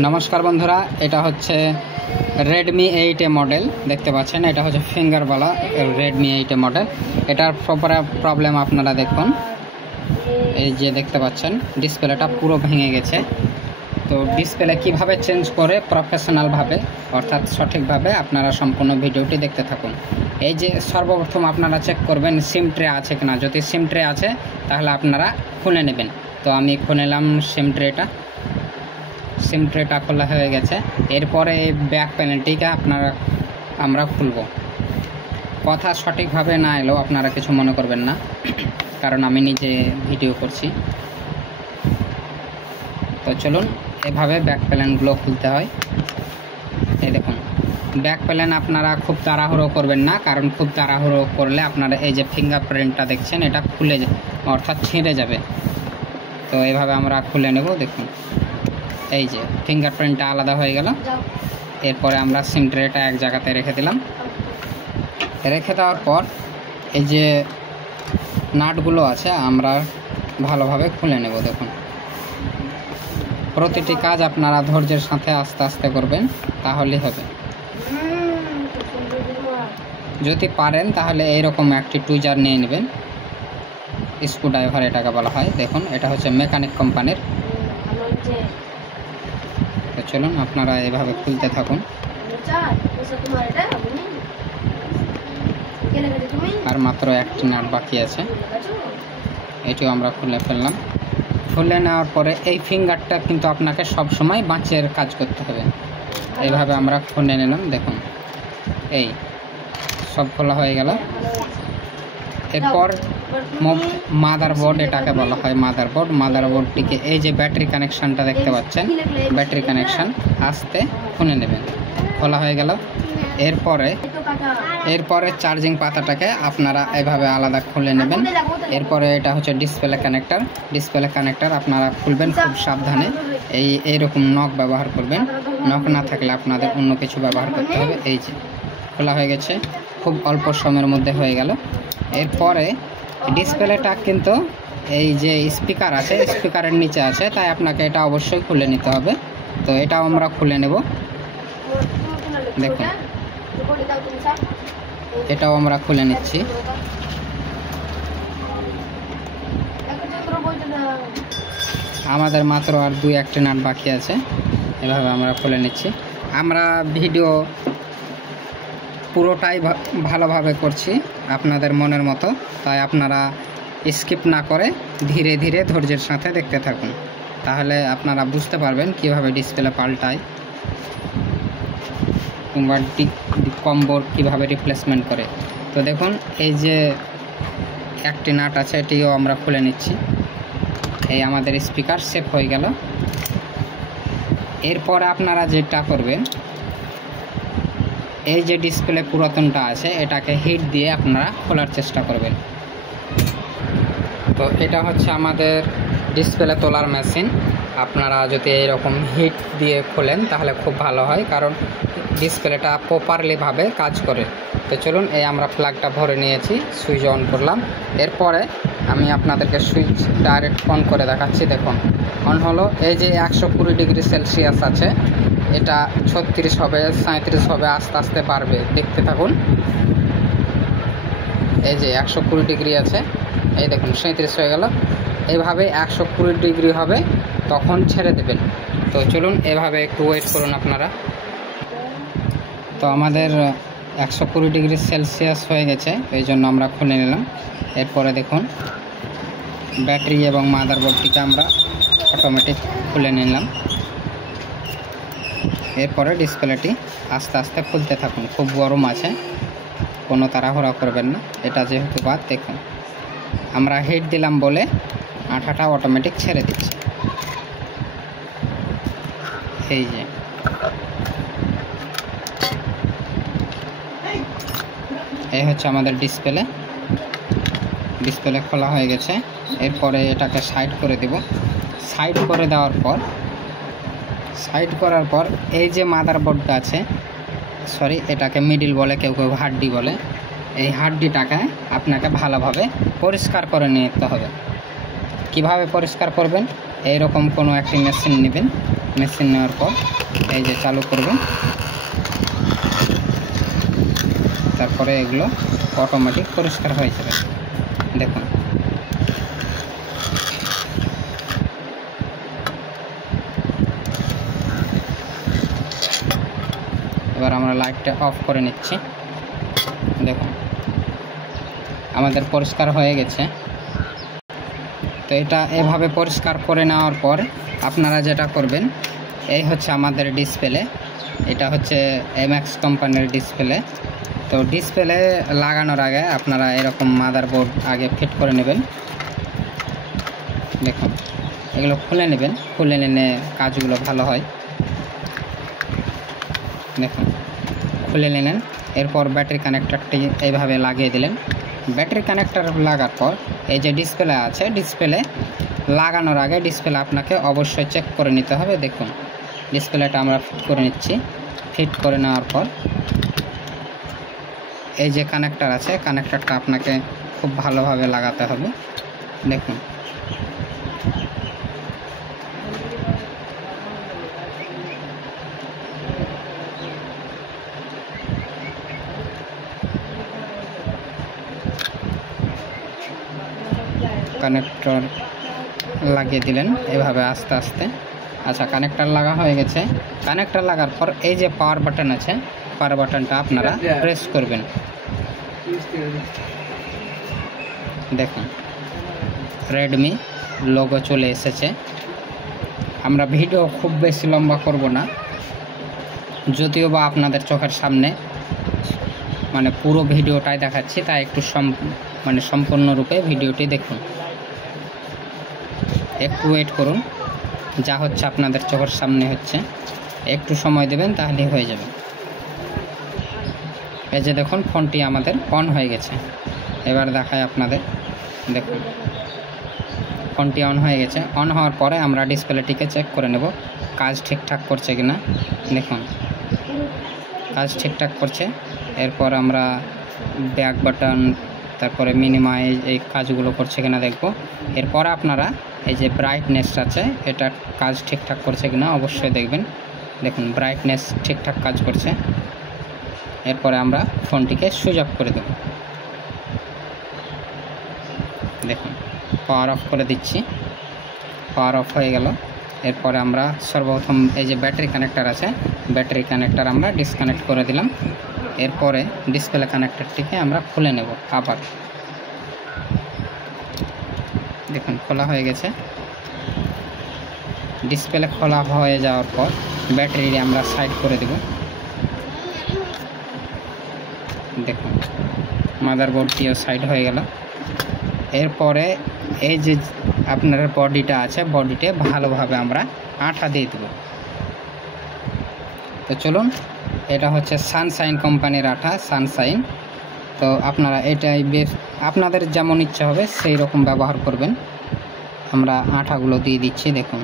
নমস্কার বন্ধুরা, এটা হচ্ছে রেডমি 8A মডেল দেখতে পাচ্ছেন। এটা হচ্ছে ফিঙ্গারওয়ালা রেডমি 8A মডেল। এটার প্রবলেম আপনারা দেখুন, এই যে দেখতে পাচ্ছেন ডিসপ্লেটা পুরো ভেঙে গেছে। তো ডিসপ্লে কিভাবে চেঞ্জ করে প্রফেশনালভাবে অর্থাৎ সঠিকভাবে আপনারা সম্পূর্ণ ভিডিওটি দেখতে থাকুন। এই যে সর্বপ্রথম আপনারা চেক করবেন সিম ট্রে আছে কিনা। যদি সিম ট্রে আছে তাহলে আপনারা খুলে নেবেন। তো আমি খুলে নিলাম সিম ট্রেটা খোলা হয়ে গেছে। এরপরে এই ব্যাক প্যানেলটিকে আমরা খুলব। কথা সঠিকভাবে না এলেও আপনারা কিছু মনে করবেন না, কারণ আমি নিজে ভিডিও করছি। তো চলুন, এভাবে ব্যাক প্যানেলগুলো খুলতে হয়। এই দেখুন, ব্যাক প্যানেল আপনারা খুব তাড়াহুড়ো করবেন না, কারণ খুব তাড়াহুড়ো করলে আপনারা এই যে ফিঙ্গারপ্রিন্টটা দেখছেন এটা খুলে অর্থাৎ ছিঁড়ে যাবে। তো এইভাবে আমরা খুলে নেব। দেখুন, এই যে ফিঙ্গারপ্রিন্টটা আলাদা হয়ে গেল। এরপরে আমরা সিম ট্রেটা এক জায়গাতে রেখে দিলাম। রেখে দেওয়ার পর এই যে নাটগুলো আছে আমরা ভালোভাবে খুলে নেব। দেখুন, প্রতিটি কাজ আপনারা ধৈর্যের সাথে আস্তে আস্তে করবেন, তাহলেই হবে। যদি পারেন তাহলে এইরকম একটি টুইজার নিয়ে নেবেন, স্ক্রুড্রাইভার এটাকে বলা হয়। দেখুন, এটা হচ্ছে মেকানিক কোম্পানির। তো চলুন, আপনারা এভাবে খুলতে থাকুন। আর মাত্র একটি নাট বাকি আছে, এটিও আমরা খুলে ফেললাম। খুলে নেওয়ার পরে এই ফিঙ্গারটা কিন্তু আপনাকে সব সময় বাঁচের কাজ করতে হবে। এইভাবে আমরা খুলে নিলাম। দেখুন, এই সব খোলা হয়ে গেল। এরপর মাদারবোর্ড এটাকে বলা হয় মাদারবোর্ডটিকে এই যে ব্যাটারি কানেকশানটা দেখতে পাচ্ছেন, ব্যাটারি কানেকশান আস্তে খুলে নেবেন। খোলা হয়ে গেল। এরপরে চার্জিং পাতাটাকে আপনারা এভাবে আলাদা খুলে নেবেন। এরপরে এটা হচ্ছে ডিসপ্লে কানেক্টার আপনারা খুলবেন খুব সাবধানে। এইরকম নখ ব্যবহার করবেন, নখ না থাকলে আপনাদের অন্য কিছু ব্যবহার করতে হবে। এই যে খোলা হয়ে গেছে, খুব অল্প সময়ের মধ্যে হয়ে গেল। এরপরে ডিসপ্লেটা কিন্তু এই যে স্পিকার আছে, স্পিকারের নিচে আছে, তাই আপনাকে এটা অবশ্যই খুলে নিতে হবে। তো এটাও আমরা খুলে নেব। দেখুন, এটাও আমরা খুলে নিচ্ছি। আমাদের মাত্র আর 2-1টি নাট বাকি আছে। এভাবে আমরা খুলে নিচ্ছি। আমরা ভিডিও পুরোটাই ভালোভাবে করছি আপনাদের মনের মতো, তাই আপনারা স্কিপ না করে ধীরে ধীরে ধৈর্যের সাথে দেখতে থাকুন, তাহলে আপনারা বুঝতে পারবেন কিভাবে ডিসপ্লে পাল্টায় কিংবা কম্বোর কীভাবে রিপ্লেসমেন্ট করে। তো দেখুন, এই যে একটি নাট আছে, এটিও আমরা খুলে নিচ্ছি। এই আমাদের স্পিকার সেভ হয়ে গেল। এরপর আপনারা যেটা করবেন, এই যে ডিসপ্লে পুরাতনটা আছে এটাকে হিট দিয়ে আপনারা খোলার চেষ্টা করবেন। তো এটা হচ্ছে আমাদের ডিসপ্লে তোলার মেশিন। আপনারা যদি এরকম হিট দিয়ে খোলেন তাহলে খুব ভালো হয়, কারণ ডিসপ্লেটা প্রপারলিভাবে কাজ করে। তো চলুন, এই আমরা প্লাগটা ভরে নিয়েছি, সুইচ অন করলাম। এরপরে আমি আপনাদেরকে সুইচ ডাইরেক্ট অন করে দেখাচ্ছি। দেখুন, অন হলো। এই যে 120 ডিগ্রি সেলসিয়াস আছে, এটা 36 হবে, 37 হবে, আস্তে আস্তে বাড়বে, দেখতে থাকুন। এই যে 120 ডিগ্রি আছে, এই দেখুন 37 হয়ে গেল। এইভাবে 120 ডিগ্রি হবে, তখন ছেড়ে দেবেন। তো চলুন, এভাবে একটু ওয়েট করুন আপনারা। তো আমাদের 120 ডিগ্রি সেলসিয়াস হয়ে গেছে, এই জন্য আমরা খুলে নিলাম। এরপরে দেখুন, ব্যাটারি এবং মাদারবোর্ডটিকে আমরা অটোমেটিক খুলে নিলাম। এরপরে ডিসপ্লেটি আস্তে আস্তে খুলতে থাকুন। খুব গরম আছে, কোনো তাড়াহুড়া করবেন না। এটা যেহেতু বাদ, দেখুন আমরা হিট দিলাম বলে আঠাটা অটোমেটিক ছেড়ে দিচ্ছে। এই যে এই হচ্ছে আমাদের ডিসপ্লে খোলা হয়ে গেছে। এরপরে এটাকে সাইড করে দেব। সাইড করার পর এই যে মাদারবোর্ডটা আছে, সরি এটাকে মিডিল বলে, কেউ কেউ হাড্ডি বলে, এই হাড্ডিটাকে আপনাকে ভালোভাবে পরিষ্কার করে নিতে হবে। কিভাবে পরিষ্কার করবেন? এইরকম কোনো একটি মেশিন নেবেন, মেশিন নেওয়ার পর এই যে চালু করবেন, তারপরে এগুলো অটোমেটিক পরিষ্কার হয়ে যাবে। দেখুন এবার আমরা লাইটটা অফ করে নিচ্ছি। দেখুন আমাদের পরিষ্কার হয়ে গেছে। তো এটা এভাবে পরিষ্কার করে নেওয়ার পর আপনারা যেটা করবেন, এই হচ্ছে আমাদের ডিসপ্লে, এটা হচ্ছে এমএক্স কোম্পানির ডিসপ্লে। তো ডিসপ্লে লাগানোর আগে আপনারা এরকম মাদারবোর্ড আগে ফিট করে নেবেন। দেখুন এগুলো খুলে নেবেন, খুলে নিলে কাজগুলো ভালো হয়। দেখুন খুলে নিলেন, এরপর ব্যাটারি কানেক্টরটি এইভাবে লাগিয়ে দিলেন। ব্যাটারি কানেক্টর লাগার পর এই যে ডিসপ্লে আছে, ডিসপ্লে লাগানোর আগে ডিসপ্লে আপনাকে অবশ্যই চেক করে নিতে হবে। দেখুন ডিসপ্লেটা আমরা ফিট করে নিচ্ছি। ফিট করে নেওয়ার পর এই যে কানেক্টর আছে, কানেক্টরটা আপনাকে খুব ভালোভাবে লাগাতে হবে। দেখুন কানেক্টর লাগিয়ে দিলেন এভাবে আস্তে আস্তে। আচ্ছা কানেক্টর লাগা হয়ে গেছে। কানেক্টর লাগার পর এই যে পাওয়ার বাটন আছে, পাওয়ার বাটনটা আপনারা প্রেস করবেন। দেখুন রেডমি লোগো চলে এসেছে। আমরা ভিডিও খুব বেশি লম্বা করব না, যদিও বা আপনাদের চোখের সামনে মানে পুরো ভিডিওটাই দেখাচ্ছি, তাই একটু সম্পূর্ণরূপে ভিডিওটি দেখুন। একটু ওয়েট করুন, যা হচ্ছে আপনাদের চোখের সামনে হচ্ছে, একটু সময় দেবেন তাহলেই হয়ে যাবে। এই যে দেখুন ফোনটি আমাদের অন হয়ে গেছে। এবার দেখায় আপনাদের, দেখুন ফোনটি অন হয়ে গেছে। অন হওয়ার পরে আমরা ডিসপ্লেটিকে চেক করে নেব কাজ ঠিকঠাক করছে কিনা। দেখুন কাজ ঠিকঠাক করছে। এরপর আমরা ব্যাক বাটন, তারপরে মিনিমাইজ, এই কাজগুলো করছে কিনা দেখব। এরপর আপনারা এই যে ব্রাইটনেস আছে, এটা কাজ ঠিকঠাক করছে কিনা অবশ্যই দেখবেন। দেখুন ব্রাইটনেস ঠিকঠাক কাজ করছে। এরপরে আমরা ফোনটিকে সুইচ অফ করে দেব। দেখুন পাওয়ার অফ করে দিচ্ছি, পাওয়ার অফ হয়ে গেল। এরপরে আমরা সর্বপ্রথম এই যে ব্যাটারি কানেক্টর আছে, ব্যাটারি কানেক্টর আমরা ডিসকানেক্ট করে দিলাম। এরপরে ডিসপ্লে কানেক্টরটিকে আমরা খুলে নেব আবার। দেখুন খোলা হয়ে গেছে। ডিসপ্লে খোলা হয়ে যাওয়ার পর ব্যাটারি আমরা সাইড করে দেব। দেখুন মাদারবোর্ডটিও সাইড হয়ে গেল। এরপরে এই যে আপনার বডিটা আছে, বডিতে ভালোভাবে আমরা আঠা দিয়ে দেব। তো চলুন, এটা হচ্ছে সানশাইন কোম্পানির আঠা, সানশাইন। তো আপনারা এটাই বেশ আপনাদের যেমন ইচ্ছা হবে সেই রকম ব্যবহার করবেন। আমরা আঠাগুলো দিয়ে দিচ্ছি। দেখুন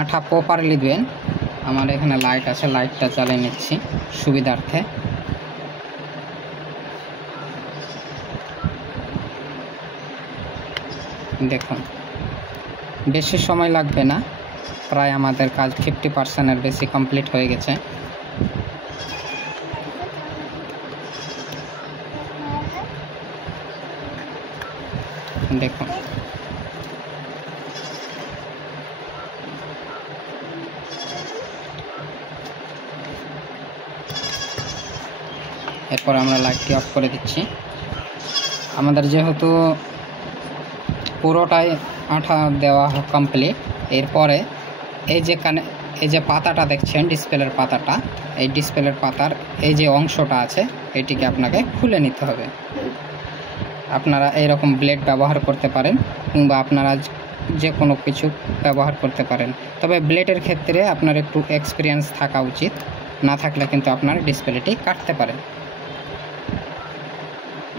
আঠা প্রপারলি দেবেন। আমার এখানে লাইট আছে, লাইটটা জ্বালিয়ে নিচ্ছি সুবিধার্থে। দেখুন বেশি সময় লাগবে না, প্রায় আমাদের কাজ 50%-এর বেশি কমপ্লিট হয়ে গেছে। দেখুন এরপর আমরা লাইটটি অফ করে দিচ্ছি। আমাদের যেহেতু পুরোটাই আঠা দেওয়া কমপ্লিট, এরপরে এই যে পাতাটা দেখছেন, ডিসপ্লের পাতাটা, এই ডিসপ্লের পাতার এই যে অংশটা আছে, এটিকে আপনাকে খুলে নিতে হবে। আপনারা এইরকম ব্লেড ব্যবহার করতে পারেন, কিংবা আপনারা যে কোনো কিছু ব্যবহার করতে পারেন। তবে ব্লেডের ক্ষেত্রে আপনার একটু এক্সপিরিয়েন্স থাকা উচিত, না থাকলে কিন্তু আপনার ডিসপ্লেটি কাটতে পারে।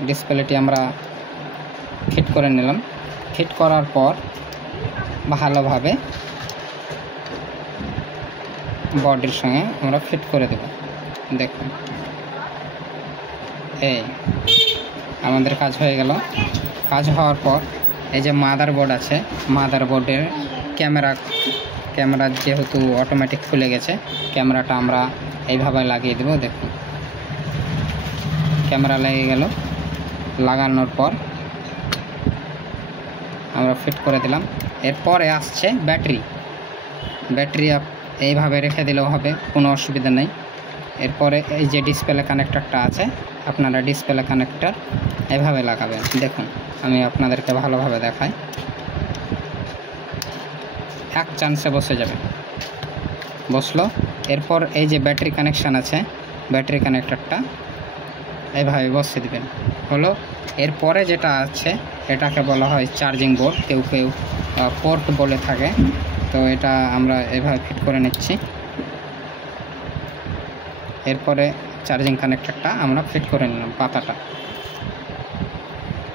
ডিসপ্লেটি আমরা ফিট করে নিলাম। ফিট করার পর ভালোভাবে বডির সঙ্গে আমরা ফিট করে দেব। দেখুন এই আমাদের কাজ হয়ে গেল। কাজ হওয়ার পর এই যে মাদারবোর্ড আছে, মাদারবোর্ডের ক্যামেরা যেহেতু অটোমেটিক খুলে গেছে, ক্যামেরাটা আমরা এইভাবে লাগিয়ে দেব। দেখুন ক্যামেরা লেগে গেল। লাগানোর পর আমরা ফিট করে দিলাম। এরপরে আসছে ব্যাটারি এইভাবে রেখে দিলেও হবে, কোনো অসুবিধা নেই। এরপরে এই যে ডিসপ্লে কানেক্টরটা আছে, আপনারা ডিসপ্লে কানেক্টর এভাবে লাগাবেন। দেখুন আমি আপনাদেরকে ভালোভাবে দেখাই। এক চান্সে বসে যাবে, বসলো। এরপর এই যে ব্যাটারি কানেকশান আছে, ব্যাটারি কানেক্টরটা এইভাবে বসিয়ে দেবেন, হলো। এরপরে যেটা আছে এটাকে বলা হয় চার্জিং বোর্ড, কেউ পোর্ট বলে থাকে। তো এটা আমরা এভাবে ফিট করে নিচ্ছি। এরপরে চার্জিং কানেক্টরটা আমরা ফিট করে নিলাম, পাতাটা।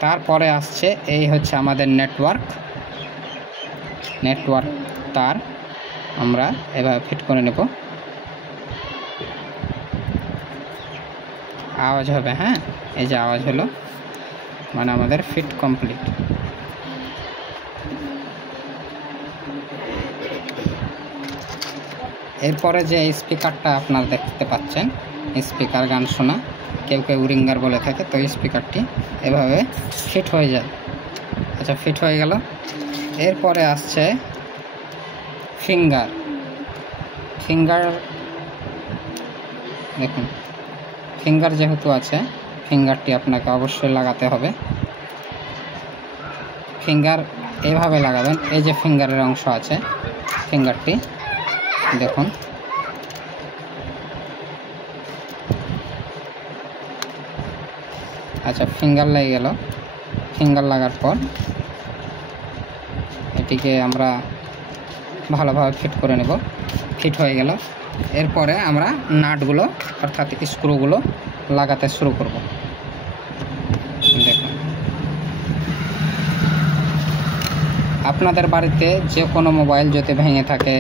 তারপরে আসছে এই হচ্ছে আমাদের নেটওয়ার্ক তার, আমরা এভাবে ফিট করে নেব। আওয়াজ হবে, হ্যাঁ এই যে আওয়াজ হলো, মানে আমাদের ফিট কমপ্লিট। এরপরে যে স্পিকারটা আপনারা দেখতে পাচ্ছেন, স্পিকার গান শোনা, কেউ রিঙ্গার বলে থাকে, তো স্পিকারটি এভাবে ফিট হয়ে যায়। আচ্ছা ফিট হয়ে গেল। এরপরে আসছে ফিঙ্গার। দেখুন ফিঙ্গার যেহেতু আছে, ফিঙ্গারটি আপনাকে অবশ্যই লাগাতে হবে। ফিঙ্গার এইভাবে লাগাবেন। এই যে ফিঙ্গারের অংশ আছে, ফিঙ্গারটি দেখুন আচ্ছা ফিঙ্গার লেগে গেল। ফিঙ্গার লাগার পর এটিকে আমরা ভালোভাবে ফিট করে নেব। ফিট হয়ে গেল। এরপরে আমরা নাটগুলো অর্থাৎ স্ক্রুগুলো লাগাতে শুরু করব। দেখুন আপনাদের বাড়িতে যে কোনো মোবাইল যদি ভেঙে থাকে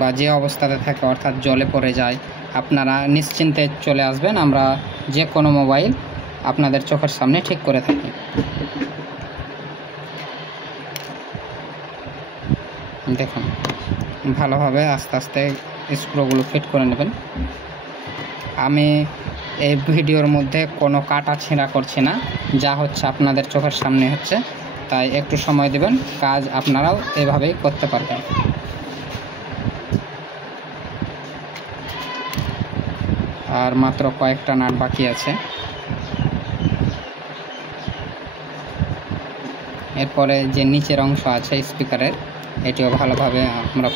বা যে অবস্থাতে থাকে অর্থাৎ জলে পড়ে যায়, আপনারা নিশ্চিন্তে চলে আসবেন, আমরা যে কোনো মোবাইল আপনাদের চোখের সামনে ঠিক করে থাকি। দেখুন ভালোভাবে আস্তে আস্তে স্ক্রুগুলো ফিট করে নেবেন। আমি এই ভিডিওর মধ্যে কোনো কাটা ছেঁড়া করছি না, যা হচ্ছে আপনাদের চোখের সামনে হচ্ছে, তাই একটু সময় দেবেন, কাজ আপনারাও এভাবেই করতে পারবেন। আর মাত্র কয়েকটা নাট বাকি আছে। এরপরে যে নিচের অংশ আছে স্পিকারের, এটিও ভালোভাবে আমরা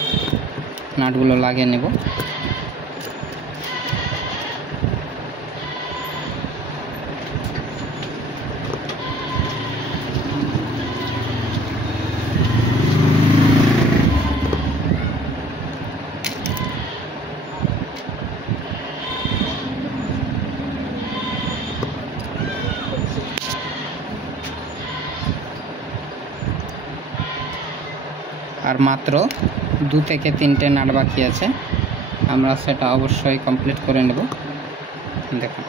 নাটগুলো লাগিয়ে নেব। আর মাত্র 2 থেকে 3টে নাট বাকি আছে, আমরা সেটা অবশ্যই কমপ্লিট করে নেব। দেখুন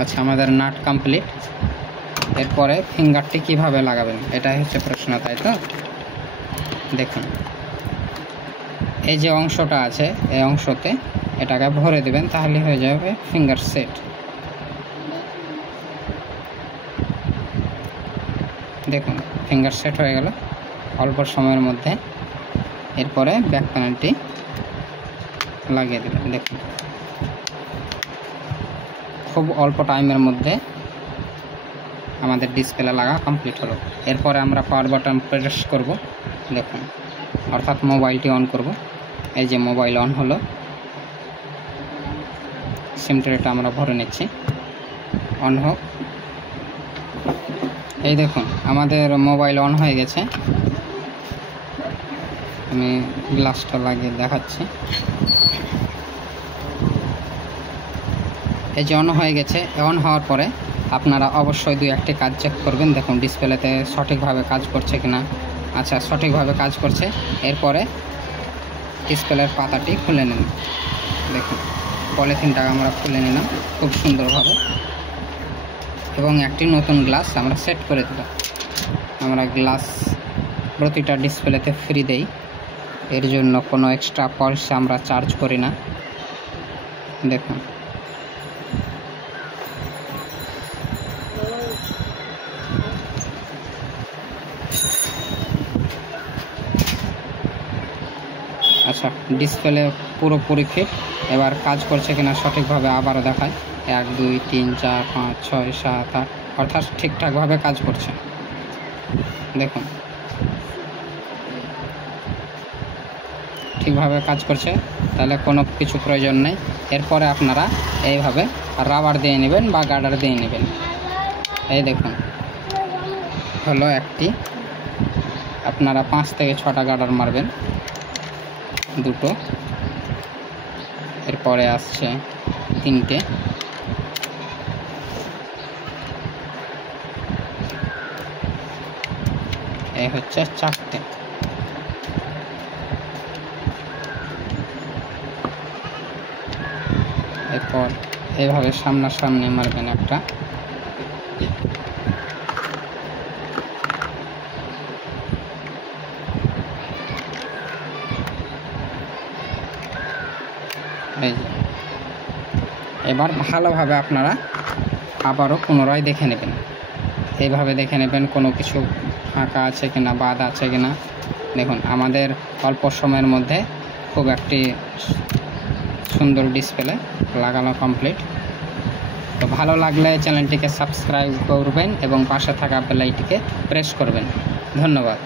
আচ্ছা আমাদের নাট কমপ্লিট। এরপরে ফিঙ্গারটি কিভাবে লাগাবেন এটাই হচ্ছে প্রশ্ন, তাই তো? দেখুন এই যে অংশটা আছে, এই অংশতে এটাকে ভরে দেবেন, তাহলে হয়ে যাবে ফিঙ্গার সেট। দেখুন ফিঙ্গার সেট হয়ে গেল অল্প সময়ের মধ্যে। এরপরে ব্যাক প্যানেলটি লাগিয়ে দেবেন। দেখুন খুব অল্প টাইমের মধ্যে আমাদের ডিসপ্লে লাগা কমপ্লিট হলো। এরপরে আমরা পাওয়ার বাটন প্রেস করব। দেখুন অর্থাৎ মোবাইলটি অন করব। এই যে মোবাইল অন হলো, সিম ট্রেটা আমরা ভরে নিচ্ছি, অন হোক। এই দেখুন আমাদের মোবাইল অন হয়ে গেছে। আমি গ্লাসটা লাগিয়ে দেখাচ্ছি। এই যে অন হয়ে গেছে। অন হওয়ার পরে আপনারা অবশ্যই 2-1টি কাজ চেক করবেন। দেখুন ডিসপ্লেতে সঠিকভাবে কাজ করছে কিনা। আচ্ছা সঠিকভাবে কাজ করছে। এরপরে ডিসপ্লের পাতাটি খুলে নেন। দেখুন পলিথিনটা আমরা খুলে নিলাম খুব সুন্দরভাবে, এবং একটি নতুন গ্লাস আমরা সেট করে দেব। আমরা গ্লাস প্রতিটা ডিসপ্লেতে ফ্রি দেই, এর জন্য কোনো এক্সট্রা পয়সা আমরা চার্জ করি না। দেখুন আচ্ছা, ডিসপ্লে পুরোপুরি ফিট। এবার কাজ করছে কিনা সঠিকভাবে আবারও দেখায়। 1 2 3 4 5 6 7 8, অর্থাৎ ঠিকঠাকভাবে কাজ করছে। দেখুন ঠিকভাবে কাজ করছে, তাহলে কোনো কিছু প্রয়োজন নেই। এরপরে আপনারা এইভাবে রাবার দিয়ে নেবেন বা গার্ডার দিয়ে নেবেন। এই দেখুন হলো একটি, আপনারা 5 থেকে 6টা গার্ডার মারবেন, দুটো, এরপরে আসছে 3টে, এই হচ্ছে 4টে। এরপর এইভাবে সামনাসামনি মারবেন একটা, এই যে। এবার ভালোভাবে আপনারা আবারও পুনরায় দেখে নেবেন, এইভাবে দেখে নেবেন কোনো কিছু ফাঁকা আছে কিনা, বাদ আছে কিনা। দেখুন আমাদের অল্প সময়ের মধ্যে খুব একটি সুন্দর ডিসপ্লে লাগানো কমপ্লিট। তো ভালো লাগলে চ্যানেলটিকে সাবস্ক্রাইব করবেন এবং পাশে থাকা বেল আইকনটিকে প্রেস করবেন। ধন্যবাদ।